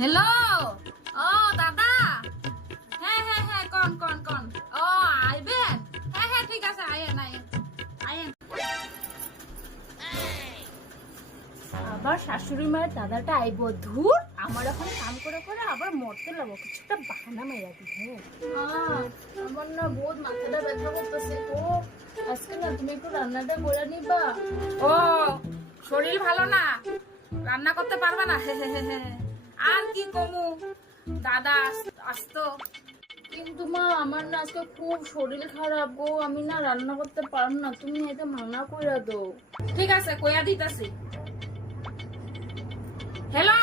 Hello. ও দাদা, হ্যাঁ হ্যাঁ হ্যাঁ, কোন কোন কোন। ও আইবেন, হ্যাঁ হ্যাঁ ঠিক আছে, আইয়েন আইয়েন আইয়েন। আবার শাশুড়ি মায়ের দাদাটা আইব, ধুর আমার এখন কাম করে করে আবার মরতে লাগবো, কিছুটা বাহানা মেরা দি। হ্যাঁ আমার না বহুত মাথাটা ব্যথা করতেছে তো, আজকে না তুমি একটু রান্নাটা করে নিবা। ও শরীর ভালো না, রান্না করতে পারবে না? আর কি কমু, দাদা আসতো। কিন্তু মা আমার না আজকে খুব শরীর খারাপ গো, আমি না রান্না করতে পারব না, তুমি এটা মানা কইরা দাও। ঠিক আছে, কইয়া দিতেছি। হ্যালো